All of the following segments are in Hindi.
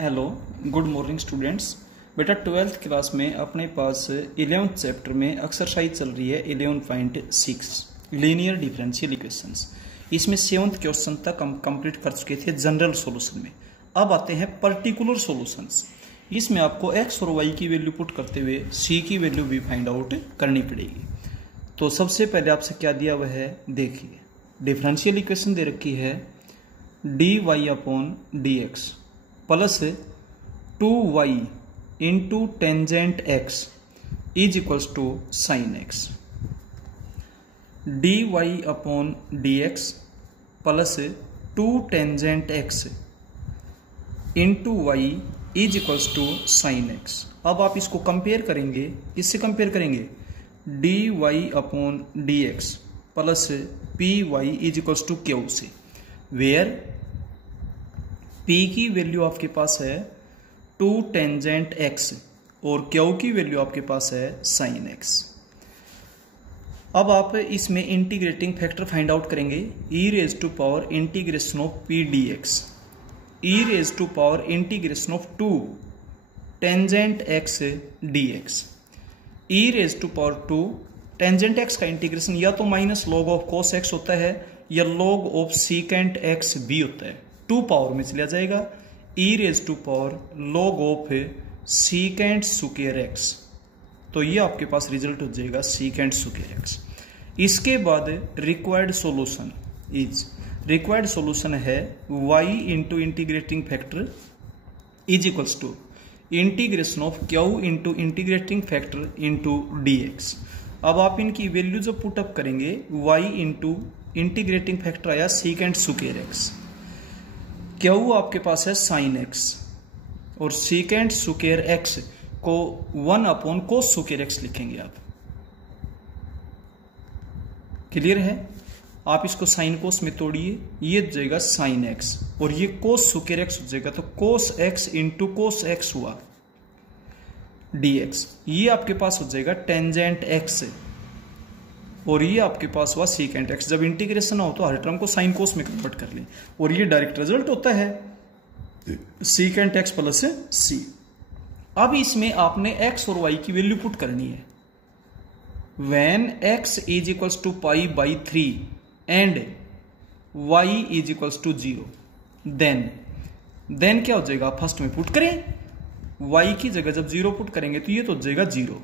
Hello, good morning students. बेटा 12th क्लास में अपने पास 11th चैप्टर में एक्सरसाइज चल रही है 11.6 लीनियर डिफरेंशियल इक्वेशंस। इसमें 7th क्वेश्चन तक हम कंप्लीट कर चुके थे जनरल सॉल्यूशन में। अब आते हैं पर्टिकुलर सॉल्यूशंस। इसमें आपको एक्स और वाई की वैल्यू पुट करते हुए सी की वैल्यू भी फाइंड आउट करनी पड़ेगी। तो सबसे पहले आपसे क्या दिया हुआ है, देखिए डिफरेंशियल इक्वेशन दे रखी है d y upon d x plus 2y into tangent x is equals to sine x. D y upon d x plus 2 tangent x into y is equals to sine x. अब आप इसको कंपेयर करेंगे, किससे कंपेयर करेंगे? D y upon d x plus p y is equals to q से, वेयर P की वैल्यू आपके पास है 2 टेंजेंट x और Q की वैल्यू आपके पास है साइन x। अब आप इसमें इंटीग्रेटिंग फैक्टर फाइंड आउट करेंगे e raise to power integration of p dx, e raise to power integration of 2 tangent x dx। e raise to power 2 tangent x का इंटीग्रेशन या तो minus log of cos x होता है या लॉग ऑफ सीकेंट x भी होता है, 2 पावर में चला जाएगा। e raise to power log of secant square x, तो ये आपके पास रिजल्ट हो जाएगा सीकेंट स्क्वायर x। इसके बाद required solution is, required solution है y into integrating factor is equals to integration of q into integrating factor into dx। अब आप इनकी वैल्यू जो पुटअप करेंगे y इंटू इंटीग्रेटिंग फैक्टर आया सीकेंट स्क्वायर x, क्यू आपके पास है साइन एक्स और सीकेंट स्क्वायर एक्स को 1 अपॉन कोस स्क्वायर एक्स लिखेंगे आप। क्लियर है? आप इसको साइन कोस में तोड़िए, ये हो जाएगा साइन एक्स और ये कोस स्क्वायर एक्स हो जाएगा, तो cos x into cos x हुआ dx। ये आपके पास हो जाएगा टेंजेंट एक्स और ये आपके पास हुआ सीकेंट एक्स। जब इंटीग्रेशन हो तो हर टर्म को साइन कोस में कन्वर्ट कर लें और ये डायरेक्ट रिजल्ट होता है सीकेंट एक्स प्लस सी। अब इसमें आपने एक्स और वाई की वैल्यू पुट करनी है। When x is equals to pi by 3 and y is equals to 0, then क्या हो जाएगा? फर्स्ट में पुट करें, वाई की जगह जब 0 पुट करेंगे तो ये तो हो जाएगा 0।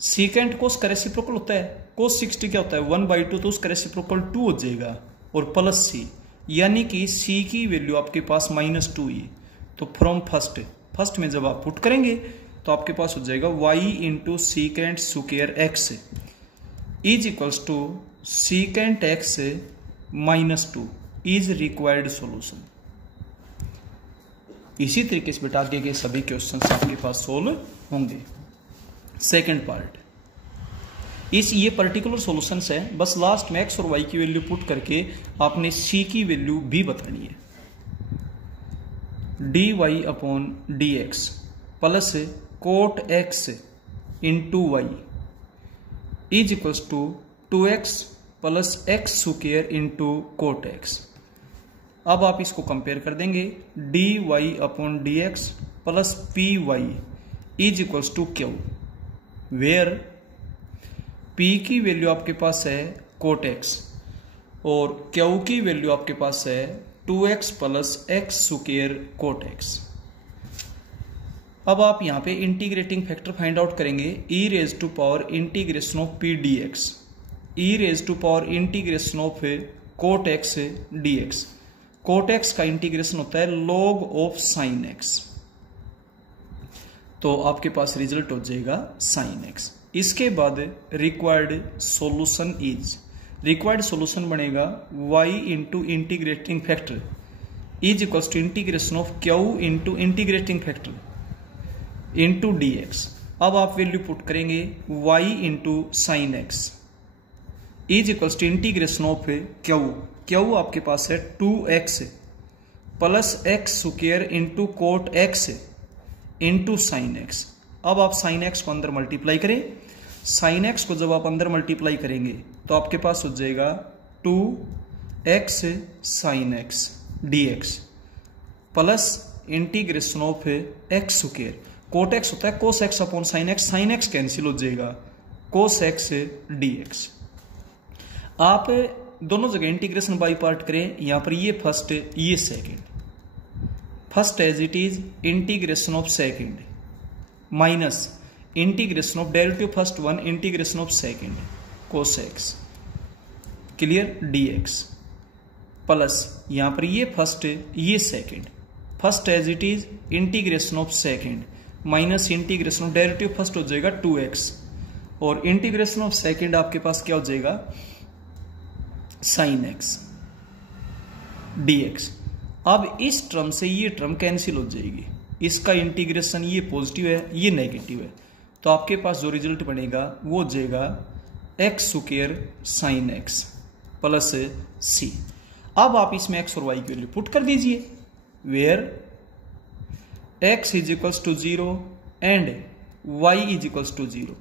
सीकेंट कोस का रेसिप्रोकल होता है, कोस 60 क्या होता है 1/2, तो उसका रेसिप्रोकल 2 हो जाएगा और प्लस सी, यानी कि सी की वैल्यू आपके पास -2 ही। तो फ्रॉम फर्स्ट में जब आप पुट करेंगे तो आपके पास हो जाएगा y into secant square x is equals to secant x -2 is required solution. इसी तरीके से बेटा आगे के सभी क्वेश्चन आपके पास सोल्व होंगे। सेकेंड पार्ट, ये पर्टिकुलर सॉल्यूशंस है, बस लास्ट में एक्स और वाई की वैल्यू पुट करके आपने सी की वैल्यू भी बतानी है। D y upon d x plus cot x into y is equals to 2x plus x square into cot x. अब आप इसको कंपेयर कर देंगे, d y upon d x plus p y is equals to q, where P की वैल्यू आपके पास है कोट x और Q की वैल्यू आपके पास है 2x plus x square cot x। अब आप यहां पे इंटीग्रेटिंग फैक्टर फाइंड आउट करेंगे e raise to power integration of p dx, e raise to power integration of cot x dx। Cot x का इंटीग्रेशन होता है log ऑफ साइन x, तो आपके पास रिजल्ट हो जाएगा साइन x। इसके बाद required solution is, required solution बनेगा y into integrating factor is equals to integration of q into integrating factor into dx। अब आप वैल्यू पुट करेंगे y into sine x is equals to integration of q आपके पास है 2x plus x square into cot x into sine x. अब आप साइन एक्स को अंदर मल्टीप्लाई करें, साइन एक्स को जब आप अंदर मल्टीप्लाई करेंगे तो आपके पास हो जाएगा 2x sine x dx plus integration of x square, cot x होता है cos x upon sine x cancel हो जाएगा, कोस एक्स dx। आप दोनों जगह इंटीग्रेशन बाई पार्ट करें, यहां पर ये फर्स्ट ये second, first as it is integration of second minus integration of derivative first one integration of second cos x clear dx plus यहां पर ये फर्स्ट ये second, first as it is integration of second minus integration of derivative first हो जाएगा 2x और इंटीग्रेशन ऑफ सेकंड आपके पास क्या हो जाएगा साइन एक्स dx। अब इस टर्म से ये टर्म कैंसिल हो जाएगी, इसका इंटीग्रेशन ये पॉजिटिव है ये नेगेटिव है, तो आपके पास जो रिजल्ट बनेगा वो हो जाएगा x square sine x plus c. अब आप इसमें एक्स और वाई की वैल्यू पुट कर दीजिए, where x is equals to 0 and y is equals to 0।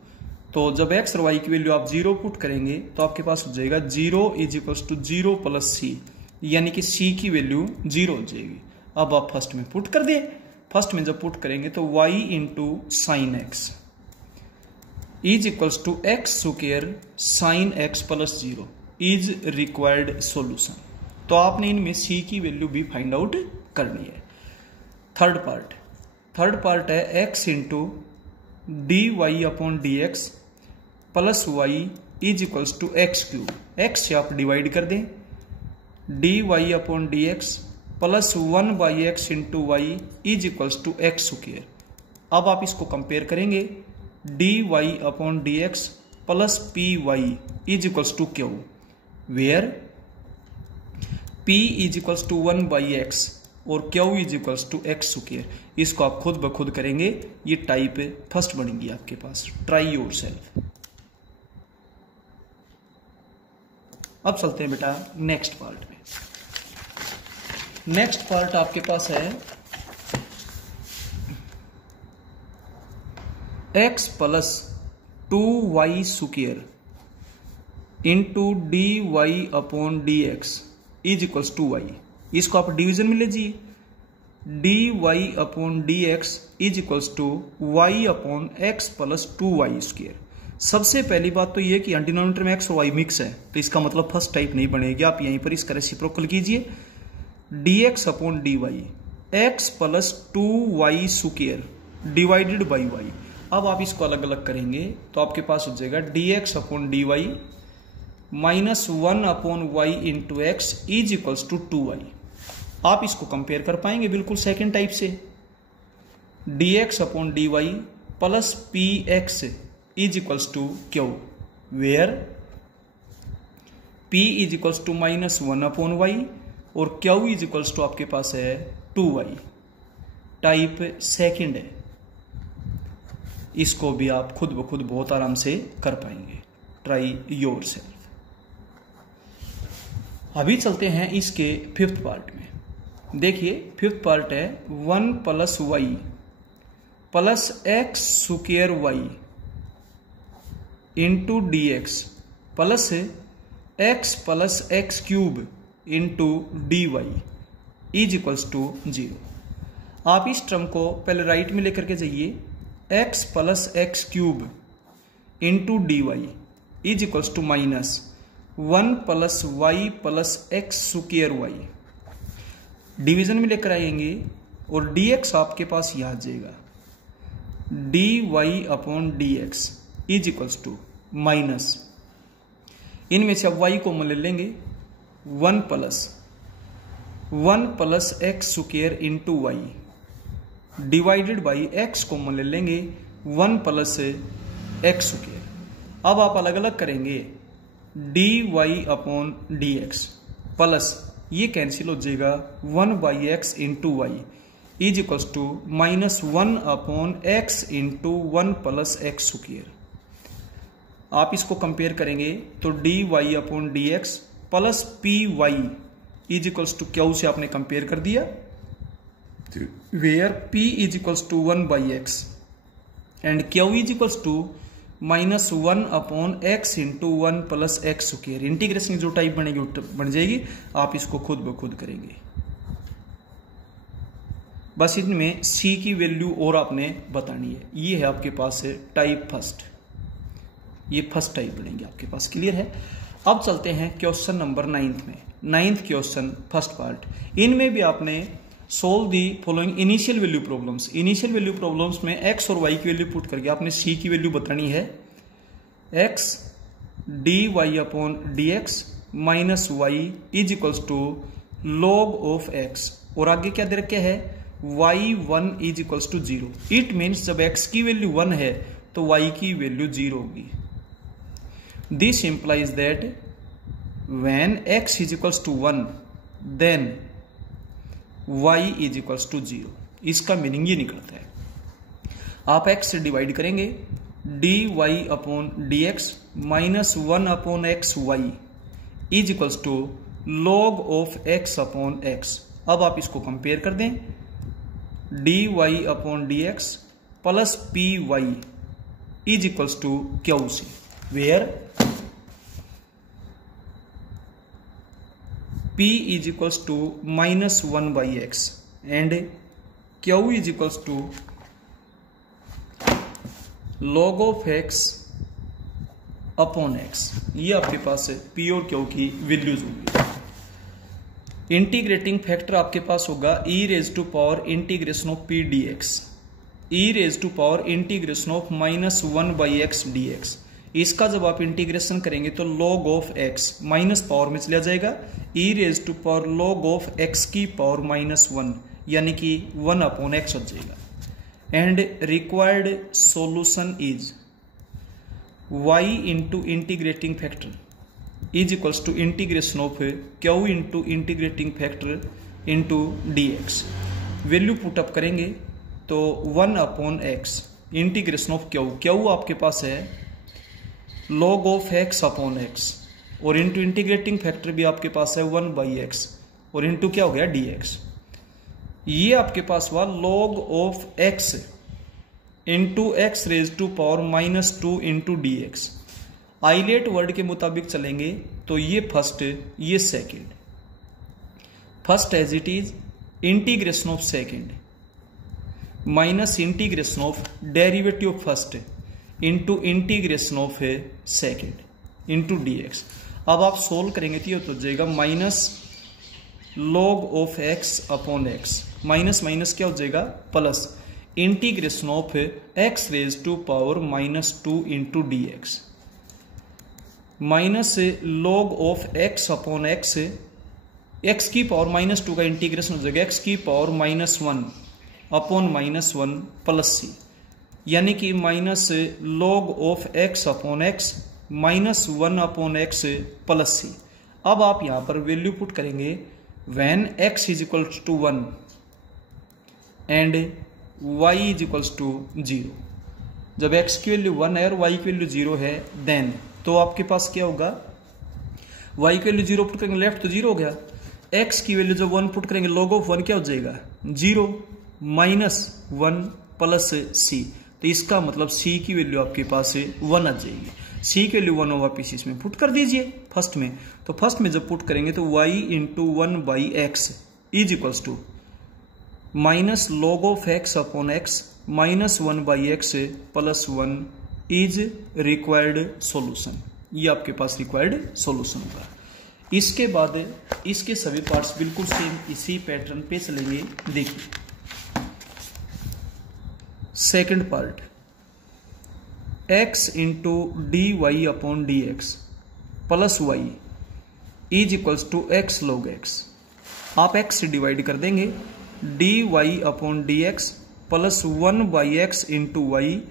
तो जब एक्स और वाई की वैल्यू आप 0 पुट करेंगे तो आपके पास हो जाएगा 0 is equals to 0 plus c, यानी कि सी की वैल्यू 0 हो जाएगी। अब आप फर्स्ट में पुट कर दिए, फर्स्ट में जब पुट करेंगे तो y into sine x is equals to x square sine x plus 0 is required solution. तो आपने इनमें c की वैल्यू भी फाइंड आउट करनी है। थर्ड पार्ट है x into d y upon d x plus y is equals to x cube, x से आप डिवाइड कर दें, d y upon d x plus 1 by x into y is equals to x square. अब आप इसको कंपेयर करेंगे, d y upon d x plus p y is equals to q, where p is equals to 1 by x और q is equals to x square. इसको आप खुद ब खुद करेंगे, ये टाइप फर्स्ट बनेगी आपके पास, ट्राई योरसेल्फ। अब चलते हैं बेटा नेक्स्ट पार्ट में। नेक्स्ट पार्ट आपके पास है x plus 2y square into d y upon d x is equals to y. इसको आप डिवीजन में लीजिए, d y upon d x is equals to y upon x plus 2y square. सबसे पहली बात तो यह कि डिनोमिनेटर में x और y मिक्स है, तो इसका मतलब फर्स्ट टाइप नहीं बनेगी। आप यहीं पर इसका रेसिप्रोकल कीजिए, dx upon dy x plus 2y square divided by y। अब आप इसको अलग अलग करेंगे तो आपके पास हो जाएगा dx upon dy minus 1 upon y into x is equals to 2y। आप इसको कंपेयर कर पाएंगे बिल्कुल सेकेंड टाइप से, dx upon dy plus p x is equals to q, where p is equals to minus 1 upon y और q इज इक्वल्स टू आपके पास है 2y। टाइप सेकेंड है, इसको भी आप खुद ब खुद बहुत आराम से कर पाएंगे, ट्राई योरसेल्फ। अभी चलते हैं इसके फिफ्थ पार्ट में। देखिए फिफ्थ पार्ट है 1 plus y plus x square y into d x plus x cube into d y is equals to 0। आप इस टर्म को पहले राइट में लेकर के जाइए, x plus x cube into d y is equals to minus 1 plus y plus x square y. Division में लेकर आएंगे और dx आपके पास यहां आ जाएगा, d y upon d x is equals to minus, इनमें से अब y को ले लेंगे 1 plus x square into y divided by x को ले लेंगे 1 प्लस एक्स स्क्वायर। अब आप अलग अलग करेंगे, d y upon d x plus ये कैंसिल हो जाएगा 1 by x into y is equals to minus 1 upon x into 1 plus x square. आप इसको कंपेयर करेंगे तो d y upon d x plus p y is equals to q से आपने कंपेयर कर दिया, where p is equals to 1 by x and q is equals to minus 1 upon x into 1 plus x square. Integration जो टाइप बनेगी बन जाएगी, आप इसको खुद ब खुद करेंगे। बस इनमें सी की वैल्यू और आपने बतानी है। ये है आपके पास है टाइप फर्स्ट, ये फर्स्ट टाइप बनेंगे आपके पास। क्लियर है। अब चलते हैं क्वेश्चन नंबर 9 में। 9th question first part. इनमें भी आपने solve the following initial value problems. Initial value problems में एक्स और वाई की वैल्यू पुट करके आपने सी की वैल्यू बतानी है। X d y upon d x minus y is equals to log of x, और आगे क्या दे रखे है y1 is equals to 0। It means जब x की वैल्यू 1 है तो y की वैल्यू 0 होगी। This implies that when x is equals to 1 then y is equals to 0। इसका मीनिंग ये निकलता है, आप x से डिवाइड करेंगे dy upon dx minus 1 upon x y is equals to log of x upon x। अब आप इसको कंपेयर कर दें, d y upon d x plus p y is equals to q c, where p is equals to minus 1 by x and q is equals to log of x upon x. ये आपके पास है p और क्यू की वैल्यूज होंगी। इंटीग्रेटिंग फैक्टर आपके पास होगा e raise to power integration of p dx, e raise to power integration of minus 1 by x d x. इसका जब आप इंटीग्रेशन करेंगे तो log of x minus power में चला जाएगा, e raise to power log of x की पावर माइनस 1 यानी कि 1 अपॉन x हो जाएगा। And required solution is y into integrating factor is equals to integration of q into integrating factor into d x. Value put up करेंगे तो 1 upon x integration of Q, Q आपके पास है log of x upon x, और इंटू इंटीग्रेटिंग फैक्टर भी आपके पास है 1 बाई एक्स, और इंटू क्या हो गया डी एक्स। ये आपके पास हुआ log of x into x raise to power minus 2 into d x. ILATE word के मुताबिक चलेंगे तो ये फर्स्ट, ये second. First as it is integration of second minus integration of derivative of first into integration of second into dx। अब आप सोल्व करेंगे तो ये हो जाएगा minus log of x upon x, minus minus क्या हो जाएगा plus integration of x raise to power minus 2 into dx minus log of x upon x, x की पावर माइनस 2 का इंटीग्रेशन हो जाएगा एक्स की power minus 1 upon minus 1 plus c, यानी कि minus log of x upon x minus 1 upon x plus c. अब आप यहां पर वैल्यू पुट करेंगे when x is equal to 1 and y is equal to 0। जब x की वैल्यू 1 है और y की वैल्यू 0 है देन तो आपके पास क्या होगा, y की वैल्यू 0 पुट करेंगे लेफ्ट तो 0 हो गया, x की वैल्यू जब 1 पुट करेंगे log ऑफ 1 क्या हो जाएगा 0 माइनस 1 प्लस c। तो इसका मतलब c की वैल्यू आपके पास 1 आ जाएगी। c की वैल्यू 1 वापिस इसमें पुट कर दीजिए फर्स्ट में, तो फर्स्ट में जब पुट करेंगे तो y into 1 by x is equals to minus log of x upon x minus 1 by x plus 1 is required solution. ये आपके पास रिक्वायर्ड सॉल्यूशन होगा। इसके बाद इसके सभी पार्ट्स बिल्कुल सेम इसी पैटर्न पे चलेंगे। देखिए second part, x into d y upon d x plus y is equals to x log x। आप x से डिवाइड कर देंगे dy upon d x plus 1 by x into y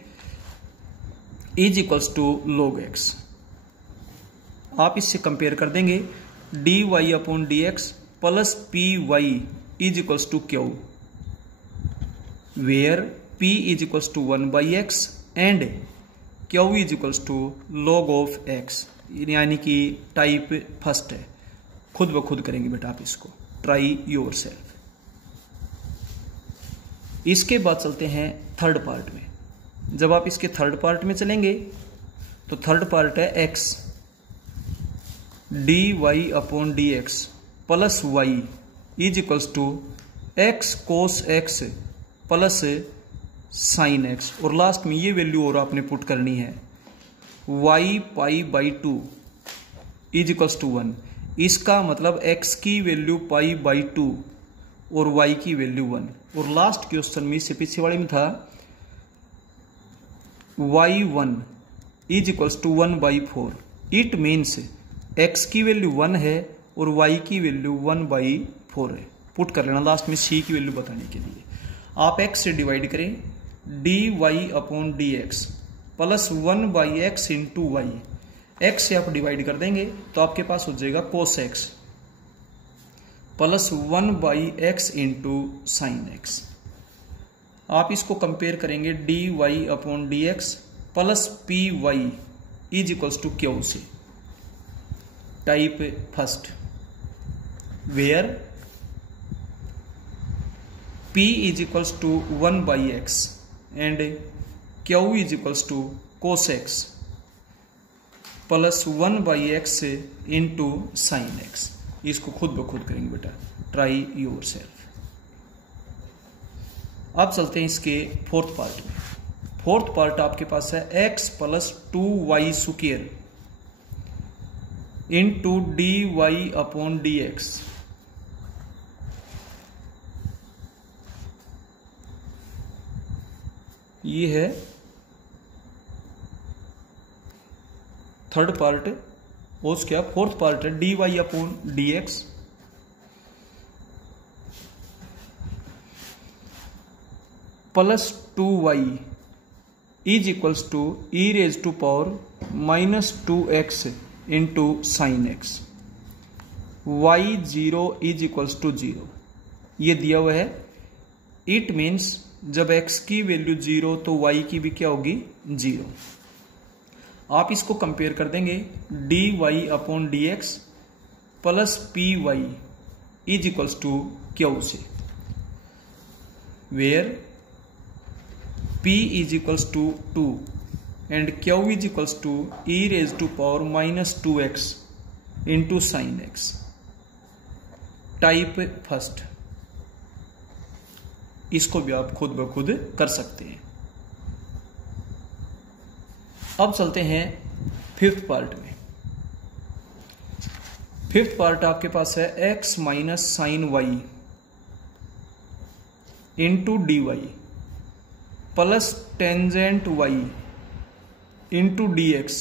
is equals to log x। आप इससे कंपेयर कर देंगे dy upon d x plus p y is equals to q, where p is equals to 1 by x and q is equals to log of x, यानी कि टाइप फर्स्ट है। खुद ब खुद करेंगे बेटा आप इसको, ट्राई योर सेल्फ। इसके बाद चलते हैं थर्ड पार्ट में। जब आप इसके थर्ड पार्ट में चलेंगे तो थर्ड पार्ट है x dy upon d x plus y is equals to x cos x plus sine x, और लास्ट में ये वैल्यू और आपने पुट करनी है y pi by 2 is equals to 1। इसका मतलब x की वैल्यू पाई बाई 2 और y की वैल्यू 1। और लास्ट क्वेश्चन में, इससे पीछे वाले में था y1 is equals to 1/4। It means x की वैल्यू 1 है और y की वैल्यू 1/4 है। पुट कर लेना लास्ट में c की वैल्यू बताने के लिए। आप x से डिवाइड करें, dy upon dx plus 1/x into y. x से आप डिवाइड कर देंगे तो आपके पास हो जाएगा cos x plus 1/x into sine x. आप इसको कंपेयर करेंगे dy upon dx plus py is equals to q से। Type first, where p is equals to 1/x and q is equals to cos x plus 1/x into sine x. इसको खुद ब खुद करेंगे बेटा, ट्राई योर सेल्फ। अब चलते हैं इसके फोर्थ पार्ट में। फोर्थ पार्ट आपके पास है x plus 2y square into dy upon dx। ये है थर्ड पार्ट। और उसके बाद फोर्थ पार्ट है dy upon dx plus 2y is equals to e raise to power minus 2x into sine x. y0 is equals to 0 ये दिया हुआ है। इट मीन्स जब x की वैल्यू 0 तो y की भी क्या होगी 0। आप इसको कंपेयर कर देंगे dy upon dx plus py is equals to q से, where p is equals to 2 and q is equals to e raise to power minus 2x into sine x. Type first, इसको भी आप खुद ब खुद कर सकते हैं। अब चलते हैं फिफ्थ पार्ट में। फिफ्थ पार्ट आपके पास है x minus sine y into d y plus tangent y into d x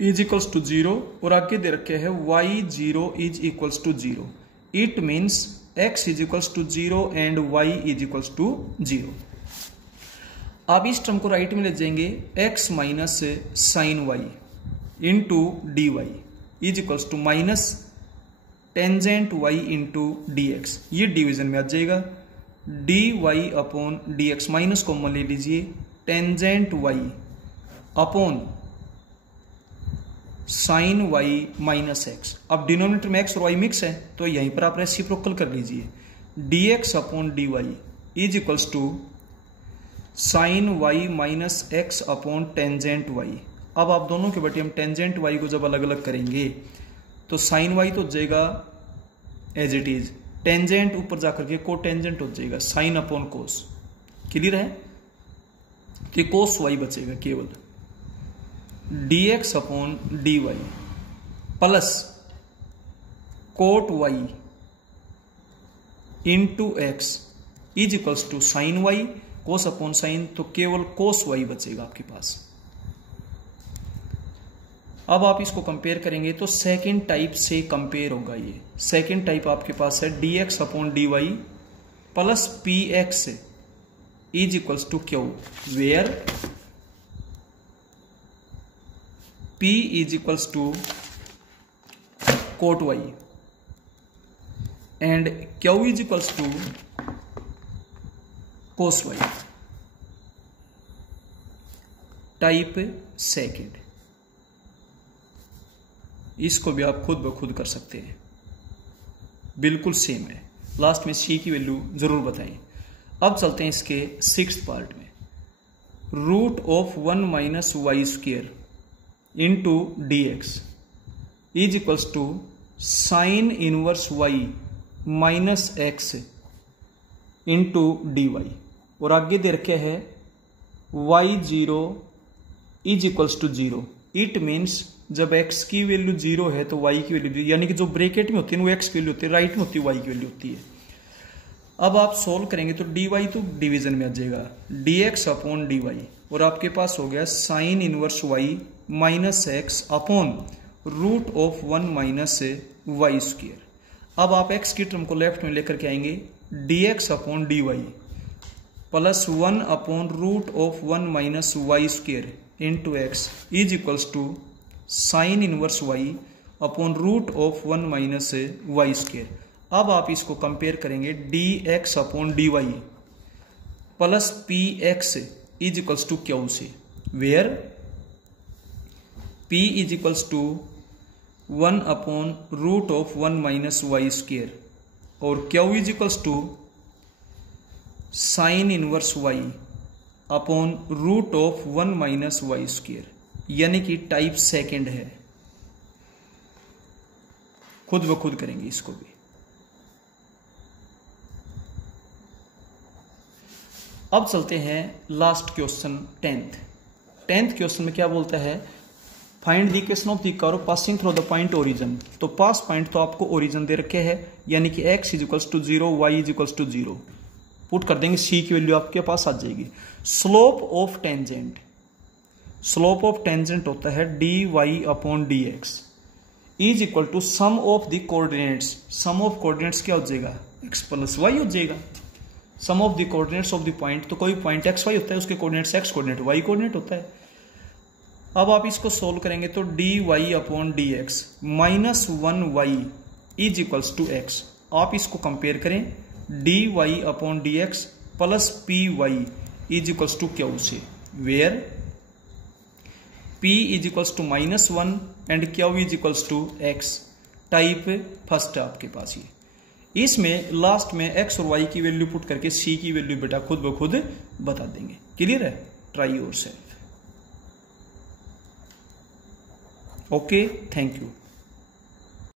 is equals to 0 और आगे दे रखे हैं y0 is equals to 0। It means x is equals to 0 and y is equals to 0। आप इस टर्म को राइट में ले जाएंगे, x minus sine y into d y is equals to minus tangent y into d x. ये डिवीजन में आ जाएगा, d y upon d x minus common ले लीजिए, tangent y upon sine y minus x. अब डिनोमिनेटर में एक्स और वाई मिक्स है तो यहीं पर आप रेसिप्रोकल कर लीजिए, d x upon d y is equals to sine y minus x upon tangent Y. अब आप दोनों के बटे हम टेंजेंट वाई को जब अलग अलग करेंगे तो साइन वाई तो हो जाएगा एज इट इज, टेंजेंट ऊपर जाकर के को टेंजेंट हो जाएगा साइन अपॉन कोस। क्लियर है कि कोस वाई बचेगा केवल, dx upon dy plus cot y into x is equals to sine y, cos upon sine तो केवल कोस वाई बचेगा आपके पास। अब आप इसको कंपेयर करेंगे तो सेकेंड टाइप से कंपेयर होगा। ये सेकेंड टाइप आपके पास है dx upon dy plus px is equals to q, where p is equals to cot y and q is equals to cos y। Type second, इसको भी आप खुद ब खुद कर सकते हैं, बिल्कुल सेम है। लास्ट में c की वैल्यू जरूर बताएं। अब चलते हैं इसके सिक्स्थ पार्ट में। Root of 1 minus y square into d x is equals to sine inverse y minus x into d y, और आगे दे रखे है y zero is equals to zero. It means जब x की वैल्यू जीरो है तो y की वैल्यू, यानी कि जो ब्रैकेट में होती है वो x की वैल्यू होती है, राइट में होती है y की वैल्यू होती है। अब आप सोल्व करेंगे तो dy तो डिवीजन में आ जाएगा, dx अपॉन dy, और आपके पास हो गया sine inverse y minus x upon root of 1 minus y square. अब आप x की टर्म को लेफ्ट में लेकर के आएंगे, dx upon dy plus 1 upon root of 1 minus y square into x is equals to sine inverse y upon root of 1 minus y square. अब आप इसको कंपेयर करेंगे, dx upon dy plus px is equals to q से, where p is equals to 1 upon root of 1 minus y square और q is equals to sine inverse y upon root of 1 minus y square, यानी कि टाइप सेकंड है। खुद ब खुद करेंगे इसको भी। अब चलते हैं लास्ट क्वेश्चन 10th क्वेश्चन में क्या बोलता है, find the equation of the curve passing through the point origin. तो पास पॉइंट तो आपको ओरिजिन दे रखे हैं, यानी कि x is equals to 0, y is equals to 0 put कर देंगे, c की वैल्यू आपके पास आ जाएगी। Slope of tangent, slope of tangent होता है dy upon dx is equal to sum of the coordinates. Sum of coordinates क्या हो जाएगा, x प्लस y हो जाएगा। Sum of the coordinates of the point, तो कोई पॉइंट एक्स वाई होता है, उसके coordinates x coordinate y coordinate होता है। अब आप इसको सोल्व करेंगे तो dy upon dx minus 1y is equals to x। आप इसको कंपेयर करें, dy upon dx plus py is equals to q से, where p is equals to minus 1 and q is equals to x। Type first है आपके पास ये। इसमें लास्ट में x और y की वैल्यू पुट करके c की वैल्यू बेटा खुद ब खुद बता देंगे। क्लियर है, try yourself. Okay, thank you.